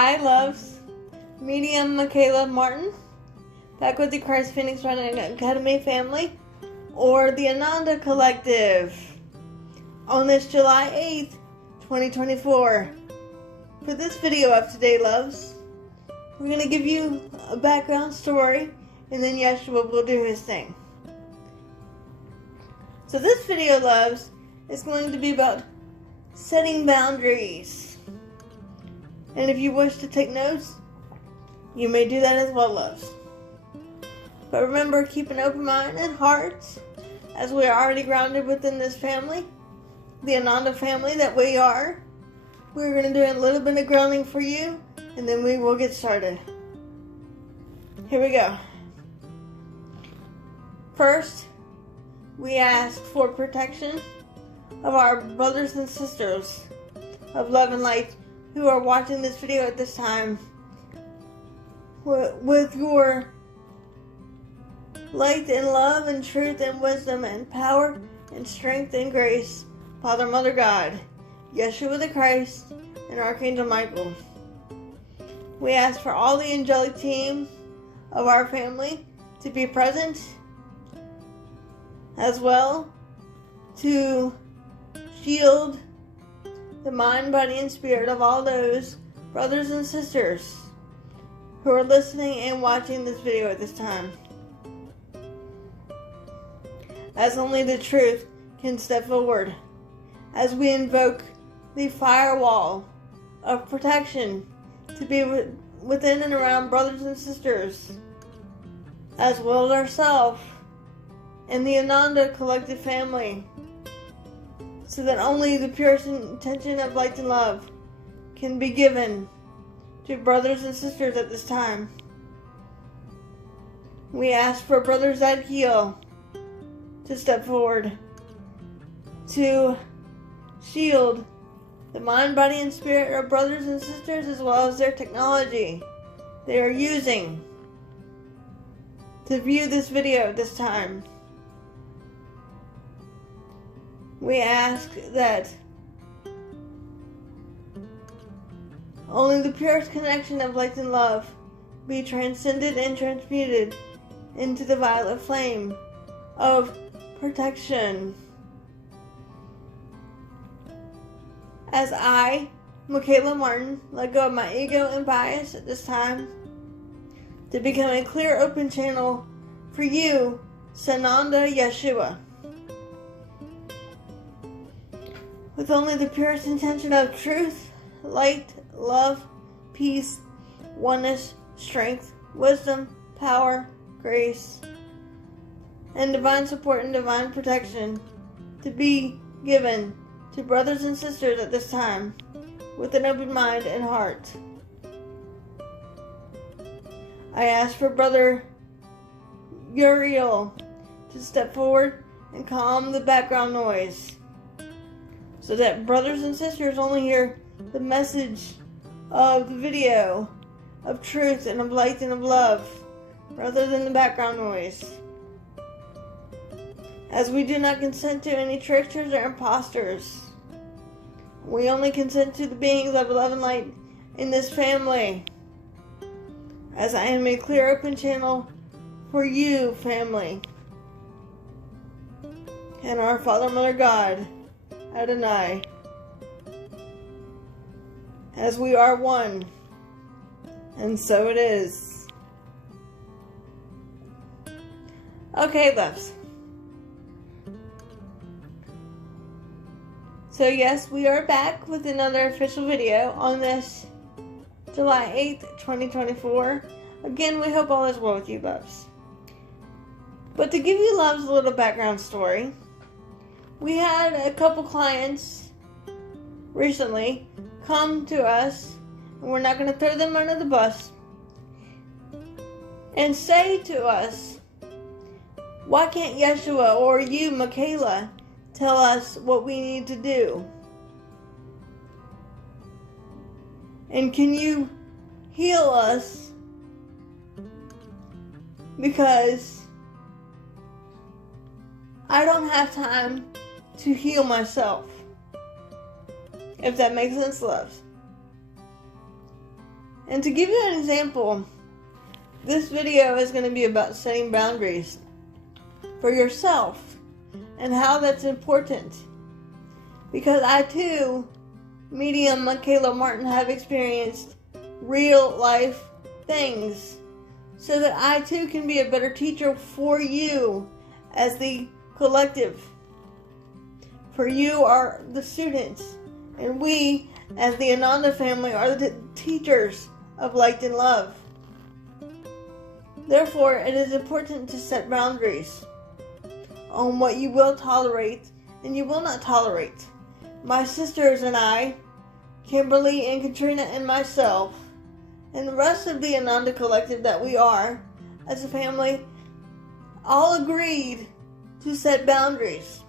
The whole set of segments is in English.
Hi, loves. Medium Michaela Martin, back with the Christ Phoenix Running Academy family, or the Ananda Collective, on this July 8th, 2024. For this video of today, loves, we're going to give you a background story, and then Yeshua will do his thing. So this video, loves, is going to be about setting boundaries. And if you wish to take notes, you may do that as well, loves. But remember, keep an open mind and heart, as we are already grounded within this family, the Ananda family that we are. We're going to do a little bit of grounding for you, and then we will get started. Here we go. First, we ask for protection of our brothers and sisters of love and light who are watching this video at this time, with your light and love and truth and wisdom and power and strength and grace, Father, Mother, God, Yeshua the Christ, and Archangel Michael. We ask for all the angelic team of our family to be present, as well to shield the mind, body, and spirit of all those brothers and sisters who are listening and watching this video at this time, as only the truth can step forward, as we invoke the firewall of protection to be within and around brothers and sisters, as well as ourselves and the Ananda Collective family, so that only the purest intention of light and love can be given to brothers and sisters at this time. We ask for Brother Zadkiel to step forward to shield the mind, body, and spirit of brothers and sisters, as well as their technology they are using to view this video at this time. We ask that only the purest connection of light and love be transcended and transmuted into the violet flame of protection. As I, Michaela Martin, let go of my ego and bias at this time to become a clear, open channel for you, Sananda Yeshua, with only the purest intention of truth, light, love, peace, oneness, strength, wisdom, power, grace, and divine support and divine protection to be given to brothers and sisters at this time, with an open mind and heart. I ask for Brother Uriel to step forward and calm the background noise, so that brothers and sisters only hear the message of the video of truth and of light and of love, rather than the background noise. As we do not consent to any tricksters or imposters, we only consent to the beings of love and light in this family, as I am a clear, open channel for you, family, and our Father, Mother, God, Adonai, as we are one, and so it is. Okay, loves. So yes, we are back with another official video on this July 8th, 2024. Again, we hope all is well with you, loves. But to give you, loves, a little background story, we had a couple clients recently come to us, and we're not going to throw them under the bus, and say to us, why can't Yeshua or you, Michaela, tell us what we need to do? And can you heal us? Because I don't have time to heal myself. If that makes sense, loves. And to give you an example, this video is going to be about setting boundaries for yourself and how that's important. Because I too, medium Michaela Martin, have experienced real life things, so that I too can be a better teacher for you as the collective. For you are the students, and we as the Ananda family are the teachers of light and love. Therefore, it is important to set boundaries on what you will tolerate and you will not tolerate. My sisters and I, Kimberly and Katrina and myself, and the rest of the Ananda collective that we are as a family, all agreed to set boundaries.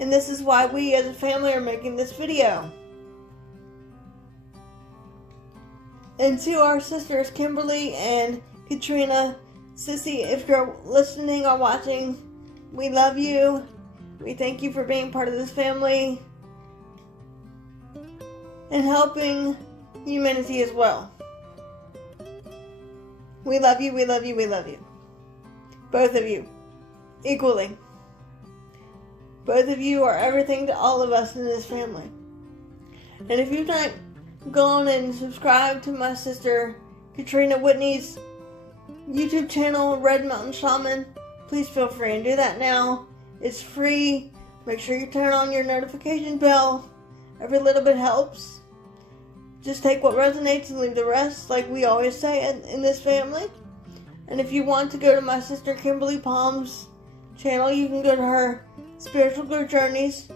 And this is why we as a family are making this video. And to our sisters Kimberly and Katrina, Sissy, if you're listening or watching, we love you. We thank you for being part of this family and helping humanity as well. We love you, we love you, we love you. Both of you, equally. Both of you are everything to all of us in this family. And if you've not gone and subscribed to my sister Katrina Whitney's YouTube channel, Red Mountain Shaman, please feel free and do that now. It's free. Make sure you turn on your notification bell. Every little bit helps. Just take what resonates and leave the rest, like we always say in this family. And if you want to go to my sister Kimberly Palm's channel, you can go to her Spiritual Growth Journeys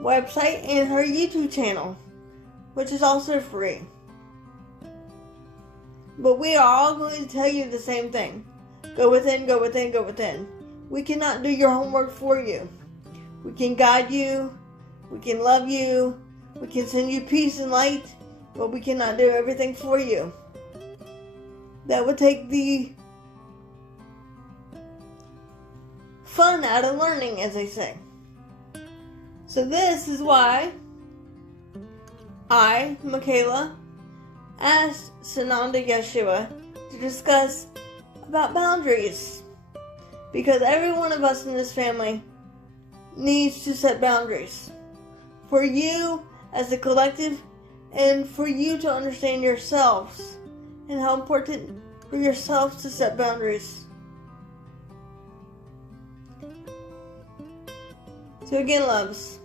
website and her YouTube channel, which is also free. But we are all going to tell you the same thing. Go within, go within, go within. We cannot do your homework for you. We can guide you. We can love you. We can send you peace and light. But we cannot do everything for you. That would take the fun out of learning, as they say. So this is why I, Michaela, asked Sananda Yeshua to discuss about boundaries. Because every one of us in this family needs to set boundaries. For you as a collective, and for you to understand yourselves and how important for yourselves to set boundaries. So again, loves,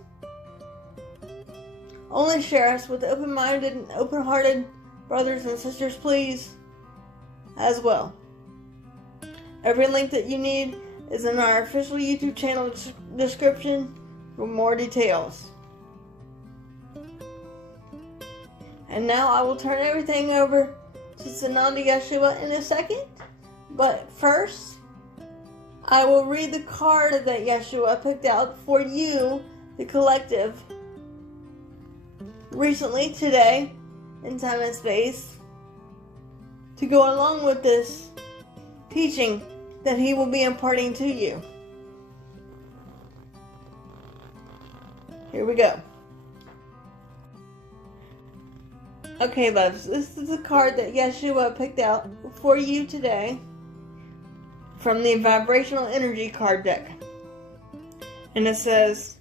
only share us with open-minded and open-hearted brothers and sisters, please, as well. Every link that you need is in our official YouTube channel description for more details. And now I will turn everything over to Sananda Yeshua in a second. But first, I will read the card that Yeshua picked out for you, the collective, recently, today, in time and space, to go along with this teaching that he will be imparting to you. Here we go. Okay, loves, this is the card that Yeshua picked out for you today from the Vibrational Energy card deck. And it says,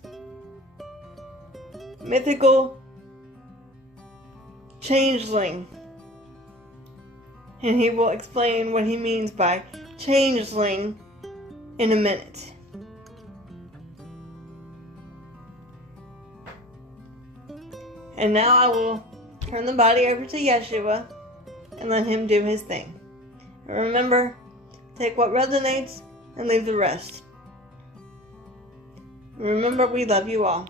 Mythical Changeling. And he will explain what he means by changeling in a minute. And now I will turn the body over to Yeshua and let him do his thing. And remember, take what resonates and leave the rest. Remember, we love you all.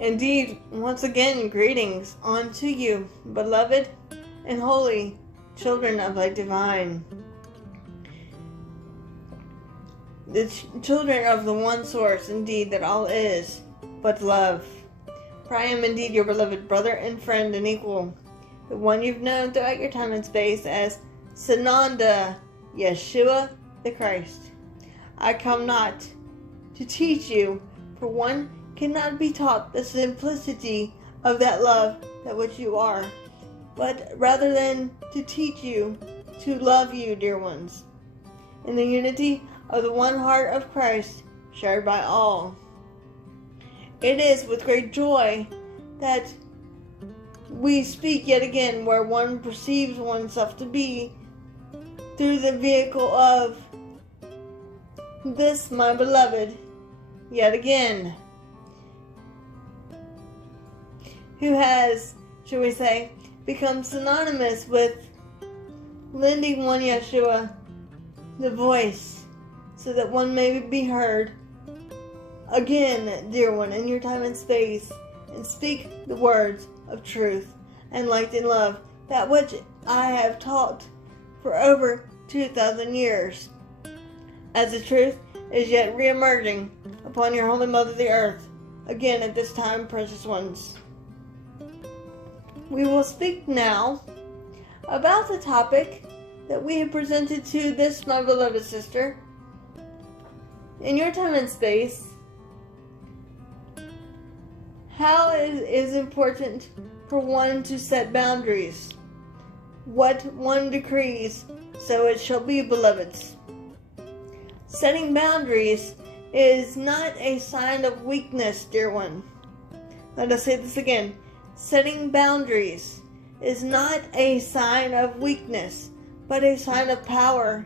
Indeed, once again, greetings unto you, beloved and holy children of the divine. The children of the one source, indeed, that all is but love. For I am indeed your beloved brother and friend and equal. the one you've known throughout your time and space as Sananda, Yeshua the Christ. I come not to teach you, for one cannot be taught the simplicity of that love that which you are, but rather than to teach you to love you, dear ones, in the unity of the one heart of Christ shared by all. It is with great joy that we speak yet again where one perceives oneself to be through the vehicle of this my beloved, yet again, who has, shall we say, become synonymous with lending one Yeshua the voice so that one may be heard again, dear one, in your time and space, and speak the words of truth and light and love, that which I have taught for over 2,000 years, as the truth is yet re-emerging upon your holy mother the earth, again at this time, precious ones. We will speak now about the topic that we have presented to this, my beloved sister. In your time and space, how it is important for one to set boundaries. What one decrees, so it shall be, beloveds. Setting boundaries is not a sign of weakness, dear one. Let us say this again. Setting boundaries is not a sign of weakness, but a sign of power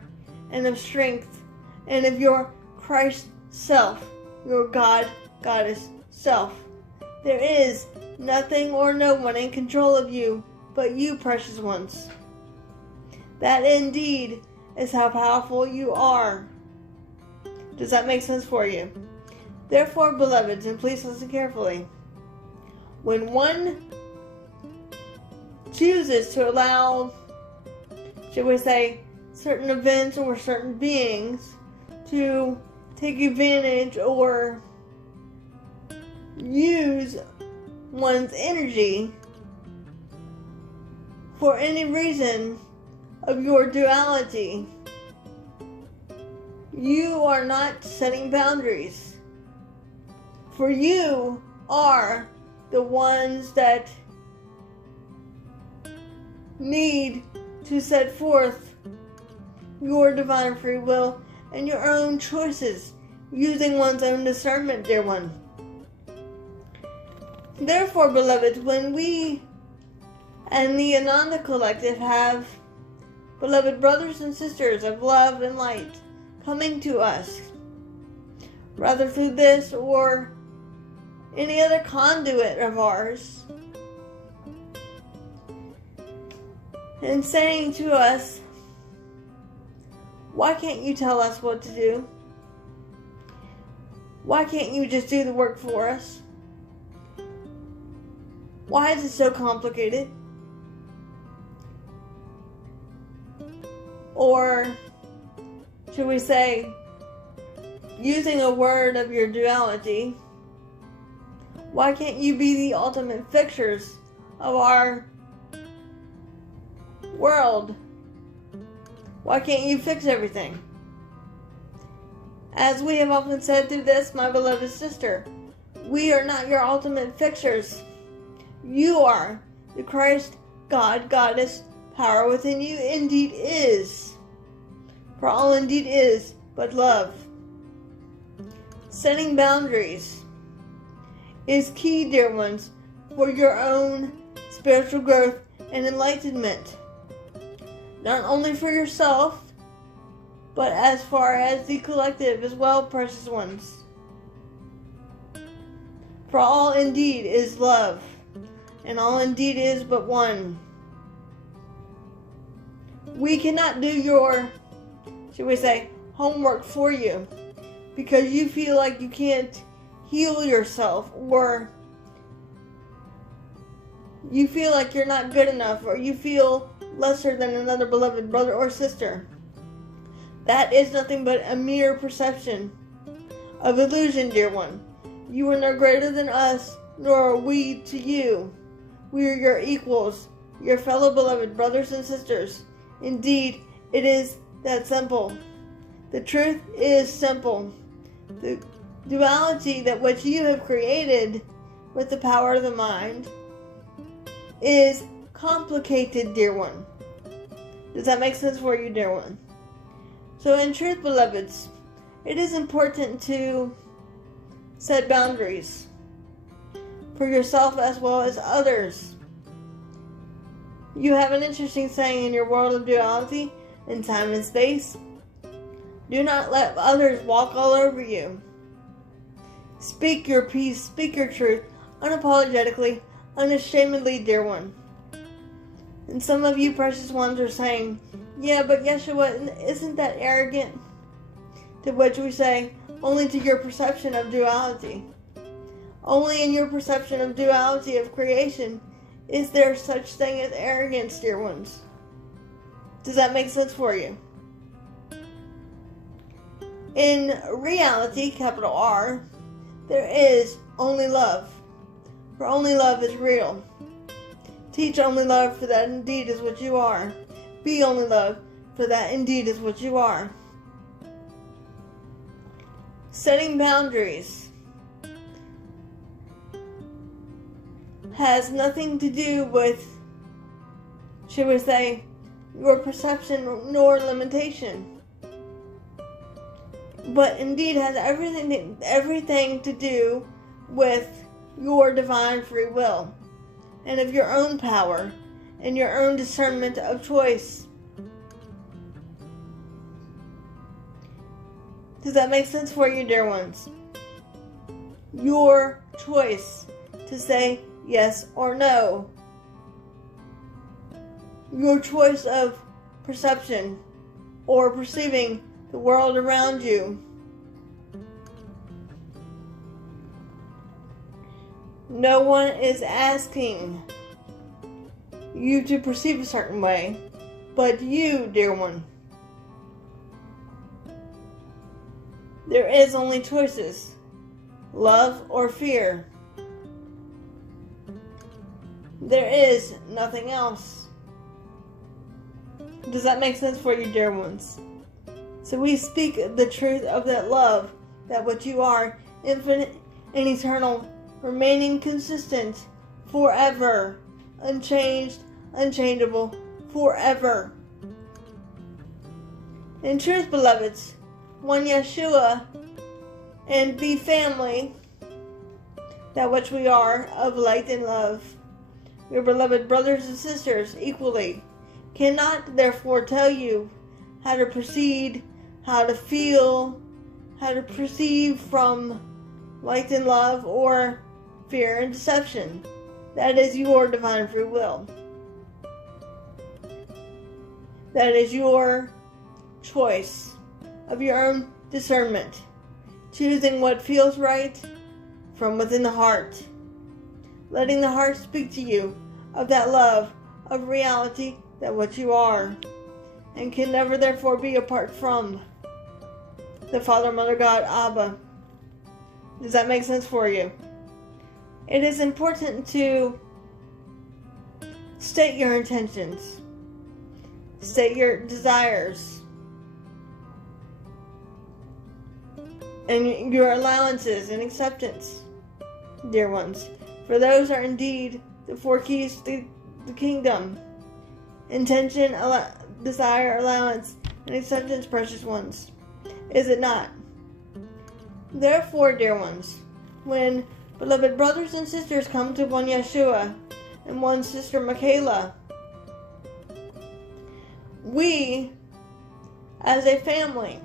and of strength and of your Christ self, your God, Goddess self. There is nothing or no one in control of you but you, precious ones. That indeed is how powerful you are. Does that make sense for you? Therefore, beloveds, and please listen carefully, when one chooses to allow, should we say, certain events or certain beings to take advantage or use one's energy for any reason of your duality, you are not setting boundaries. For you are the ones that need to set forth your divine free will and your own choices, using one's own discernment, dear one. Therefore, beloved, when we and the Ananda Collective have beloved brothers and sisters of love and light coming to us, rather through this or any other conduit of ours, and saying to us, why can't you tell us what to do? Why can't you just do the work for us? Why is it so complicated? Or, should we say, using a word of your duality, why can't you be the ultimate fixers of our world? Why can't you fix everything? As we have often said through this, my beloved sister, we are not your ultimate fixers. You are. The Christ, God, Goddess, power within you indeed is. For all indeed is but love. Setting boundaries is key, dear ones, for your own spiritual growth and enlightenment. Not only for yourself, but as far as the collective as well, precious ones. For all indeed is love, and all indeed is but one. We cannot do your, should we say, homework for you, because you feel like you can't heal yourself, or you feel like you're not good enough, or you feel lesser than another beloved brother or sister. That is nothing but a mere perception of illusion, dear one. You are no greater than us, nor are we to you. We are your equals, your fellow beloved brothers and sisters. Indeed, it is that simple. The truth is simple. The duality that which you have created with the power of the mind is complicated, dear one. Does that make sense for you, dear one? So in truth, beloveds, it is important to set boundaries for yourself as well as others. You have an interesting saying in your world of duality, in time and space. Do not let others walk all over you. Speak your peace, speak your truth, unapologetically, unashamedly, dear one. And some of you precious ones are saying, yeah, but Yeshua, isn't that arrogant? To which we say, only to your perception of duality. Only in your perception of duality of creation is there such thing as arrogance, dear ones. Does that make sense for you? In reality, capital R, there is only love. For only love is real. Teach only love, for that indeed is what you are. Be only love, for that indeed is what you are. Setting boundaries has nothing to do with, should we say, your perception nor limitation, but indeed has everything to do with your divine free will and of your own power and your own discernment of choice. Does that make sense for you, dear ones? Your choice to say yes or no. Your choice of perception or perceiving the world around you. No one is asking you to perceive a certain way, but you, dear one. There is only choices, love or fear. There is nothing else. Does that make sense for you, dear ones? So we speak the truth of that love, that what you are, infinite and eternal, remaining consistent, forever, unchanged, unchangeable, forever. In truth, beloveds, one Yeshua and the family, that which we are, of light and love, your beloved brothers and sisters equally, cannot therefore tell you how to proceed, how to feel, how to perceive from light and love or fear and deception. That is your divine free will. That is your choice of your own discernment, choosing what feels right from within the heart, letting the heart speak to you of that love, of reality, that what you are, and can never therefore be apart from the Father, Mother, God, Abba. Does that make sense for you? It is important to state your intentions, state your desires, and your allowances and acceptance, dear ones. For those are indeed the four keys to the kingdom: intention, desire, allowance, and acceptance, precious ones. Is it not? Therefore, dear ones, when beloved brothers and sisters come to one Yeshua and one sister Michaela, we, as a family,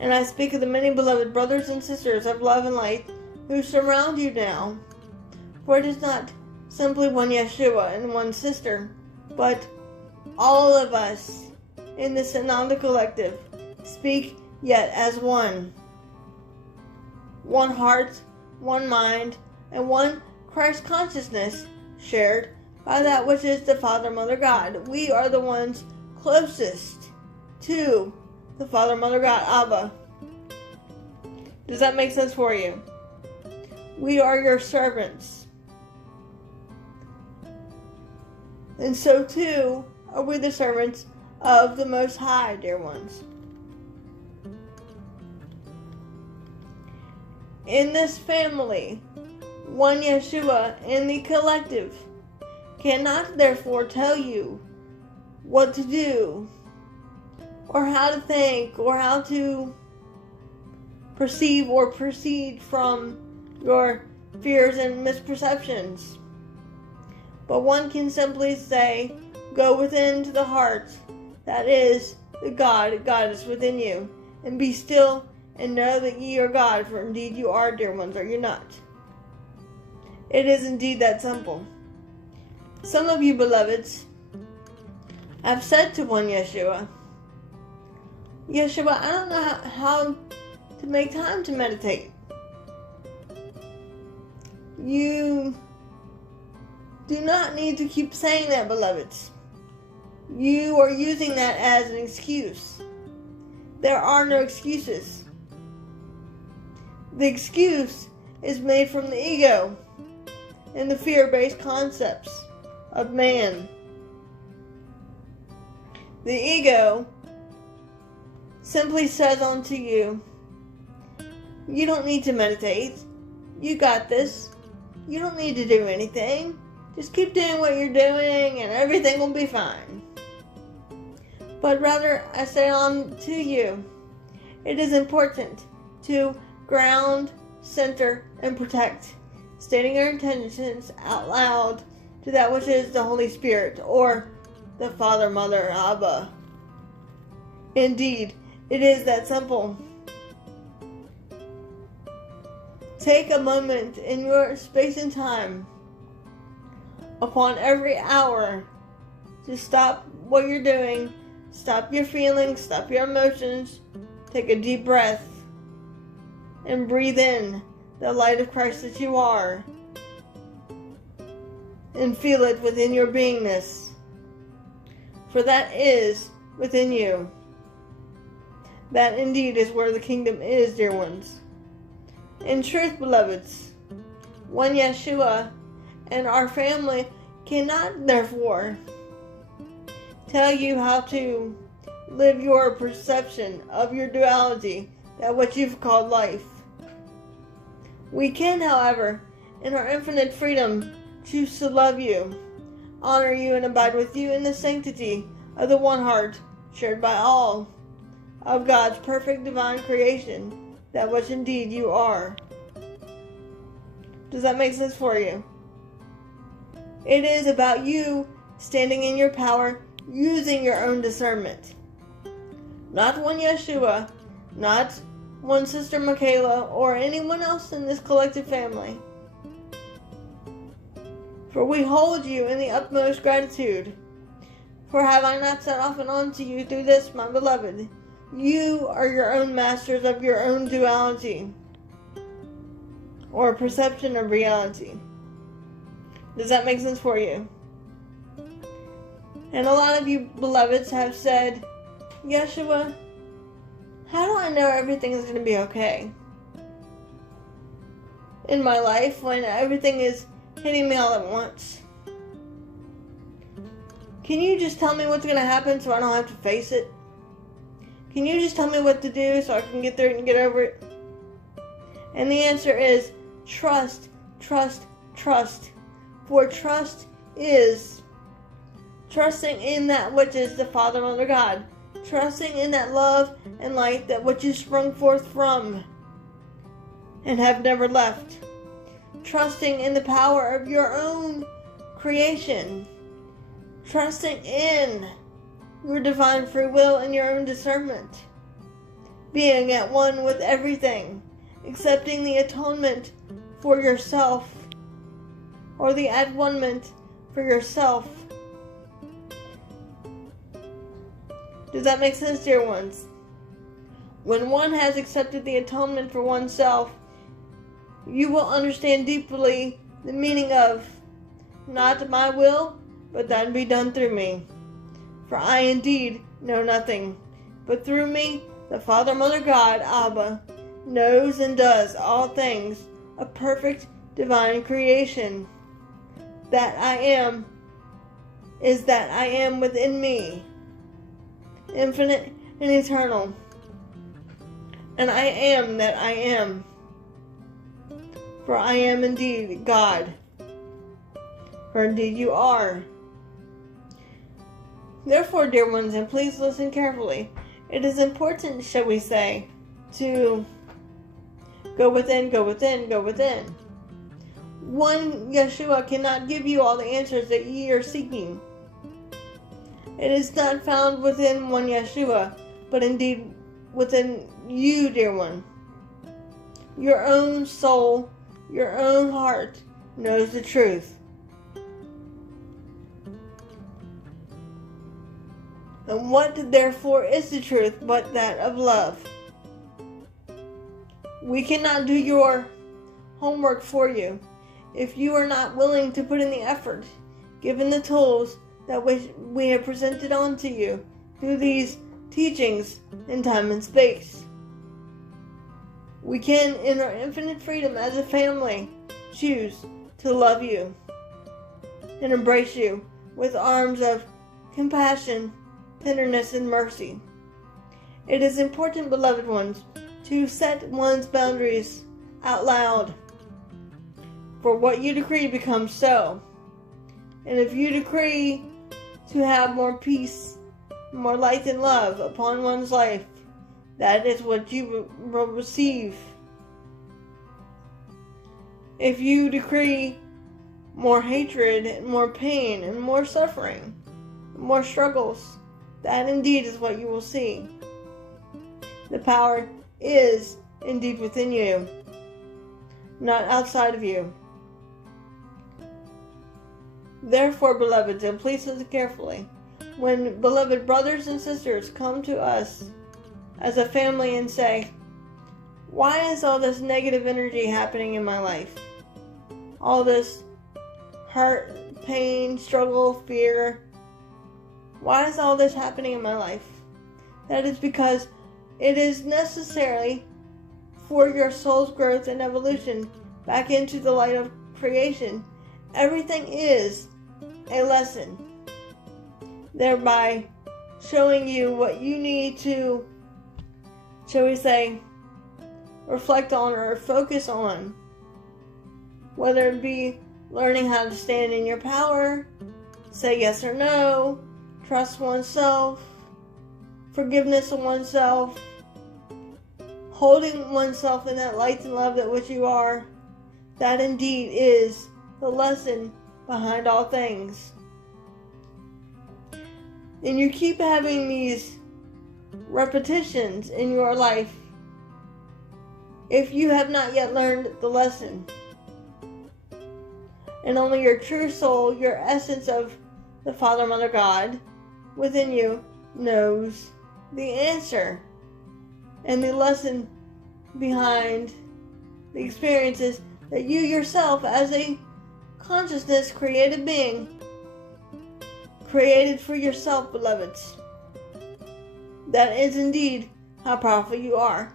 and I speak of the many beloved brothers and sisters of love and light who surround you now, for it is not simply one Yeshua and one sister, but all of us in the Synonda Collective speak yet as one. One heart, one mind, and one Christ consciousness shared by that which is the Father, Mother, God. We are the ones closest to the Father, Mother, God, Abba. Does that make sense for you? We are your servants. And so too are we the servants of the Most High, dear ones. In this family, one Yeshua in the collective cannot therefore tell you what to do, or how to think, or how to perceive or proceed from your fears and misperceptions. But one can simply say, go within to the heart, that is, the goddess within you, and be still and know that ye are God, for indeed you are, dear ones, are you not? It is indeed that simple. Some of you beloveds have said to one Yeshua, Yeshua, I don't know how to make time to meditate. You do not need to keep saying that, beloveds. You are using that as an excuse. There are no excuses. The excuse is made from the ego and the fear-based concepts of man. The ego simply says unto you, you don't need to meditate. You got this. You don't need to do anything. Just keep doing what you're doing and everything will be fine. But rather, I say unto you, it is important to ground, center, and protect, stating your intentions out loud to that which is the Holy Spirit, or the Father, Mother, Abba. Indeed, it is that simple. Take a moment in your space and time upon every hour to stop what you're doing, stop your feelings, stop your emotions, take a deep breath, and breathe in the light of Christ that you are, and feel it within your beingness, for that is within you. That indeed is where the kingdom is, dear ones. In truth, beloveds, one Yeshua and our family cannot therefore tell you how to live your perception of your duality, that what you've called life. We can, however, in our infinite freedom, choose to love you, honor you, and abide with you in the sanctity of the one heart shared by all of God's perfect divine creation, that which indeed you are. Does that make sense for you? It is about you standing in your power, using your own discernment. Not one Yeshua, not one Sister Michaela, or anyone else in this collective family. For we hold you in the utmost gratitude. For have I not said often unto you through this, my beloved, you are your own masters of your own duality, or perception of reality. Does that make sense for you? And a lot of you beloveds have said, Yeshua, how do I know everything is going to be okay in my life when everything is hitting me all at once? Can you just tell me what's going to happen so I don't have to face it? Can you just tell me what to do so I can get through it and get over it? And the answer is trust, trust, trust. For trust is trusting in that which is the Father, Mother, God. Trusting in that love and light that which you sprung forth from and have never left. Trusting in the power of your own creation. Trusting in your divine free will and your own discernment. Being at one with everything. Accepting the atonement for yourself, or the at-one-ment for yourself. Does that make sense, dear ones? When one has accepted the atonement for oneself, you will understand deeply the meaning of, not my will, but thine be done through me. For I indeed know nothing, but through me, the Father, Mother, God, Abba, knows and does all things, a perfect divine creation. That I am is that I am within me, infinite and eternal. And I am that I am. For I am indeed God. For indeed you are. Therefore, dear ones, and please listen carefully, it is important, shall we say, to go within, go within, go within. One Yeshua cannot give you all the answers that ye are seeking. It is not found within one Yeshua, but indeed within you, dear one. Your own soul, your own heart knows the truth. And what therefore is the truth but that of love? We cannot do your homework for you if you are not willing to put in the effort, given the tools that we have presented onto you through these teachings in time and space. We can, in our infinite freedom as a family, choose to love you and embrace you with arms of compassion, tenderness, and mercy. It is important, beloved ones, to set one's boundaries out loud. For what you decree becomes so. And if you decree to have more peace, more light and love upon one's life, that is what you will receive. If you decree more hatred and more pain and more suffering, more struggles, that indeed is what you will see. The power is indeed within you, not outside of you. Therefore, beloveds, and please listen carefully, when beloved brothers and sisters come to us as a family and say, why is all this negative energy happening in my life? All this hurt, pain, struggle, fear. Why is all this happening in my life? That is because it is necessary for your soul's growth and evolution back into the light of creation. Everything is a lesson, thereby showing you what you need to, shall we say, reflect on or focus on, whether it be learning how to stand in your power, say yes or no, trust oneself, forgiveness of oneself, holding oneself in that light and love that which you are. That indeed is the lesson behind all things. And you keep having these repetitions in your life if you have not yet learned the lesson. And only your true soul, your essence of the Father, Mother, God within you knows the answer and the lesson behind the experiences that you yourself, as a consciousness created being, created for yourself, beloveds. That is indeed how powerful you are.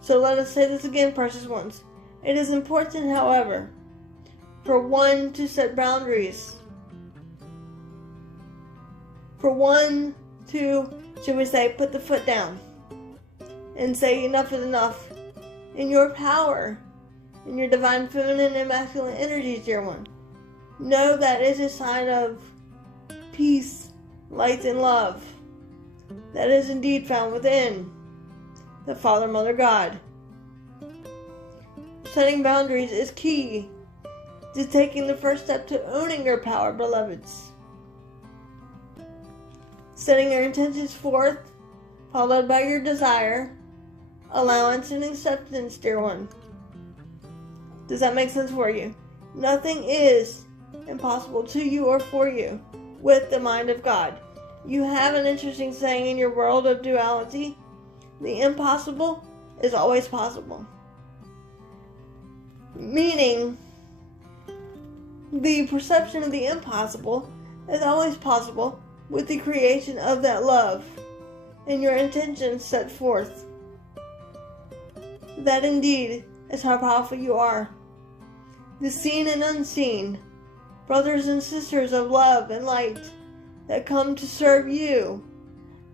So let us say this again, precious ones. It is important, however, for one to set boundaries. For one to, should we say, put the foot down and say enough is enough. In your power, in your divine feminine and masculine energies, dear one, know that is a sign of peace, light, and love. That is indeed found within the Father, Mother, God. Setting boundaries is key to taking the first step to owning your power, beloveds. Setting your intentions forth, followed by your desire, allowance, and acceptance, dear one. Does that make sense for you? Nothing is impossible to you or for you with the mind of God. You have an interesting saying in your world of duality: the impossible is always possible. Meaning, the perception of the impossible is always possible with the creation of that love and your intentions set forth. That indeed is how powerful you are. The seen and unseen brothers and sisters of love and light that come to serve you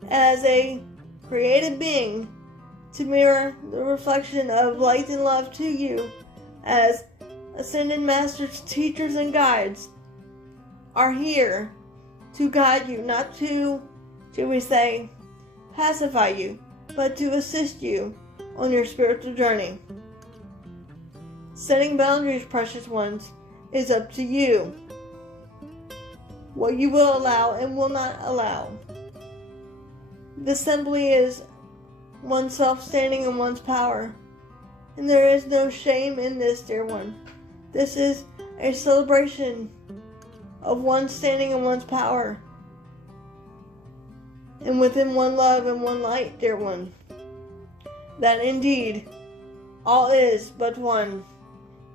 as a created being to mirror the reflection of light and love to you as ascended masters, teachers, and guides are here to guide you, not to, shall we say, pacify you, but to assist you on your spiritual journey. Setting boundaries, precious ones, is up to you. What you will allow and will not allow. This simply is oneself standing in one's power. And there is no shame in this, dear one. This is a celebration of one standing in one's power. And within one love and one light, dear one. That indeed, all is but one.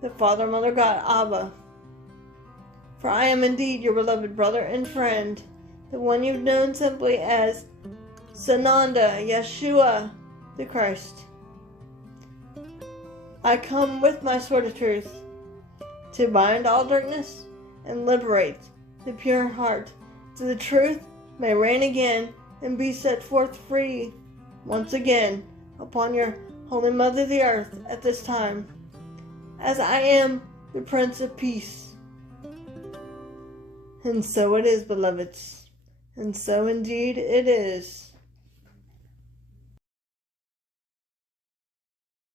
The Father, Mother, God, Abba. For I am indeed your beloved brother and friend, the one you've known simply as Sananda, Yeshua, the Christ. I come with my sword of truth to bind all darkness and liberate the pure heart, so the truth may reign again and be set forth free once again upon your Holy Mother the Earth at this time, as I am the Prince of Peace. And so it is, beloveds, and so indeed it is.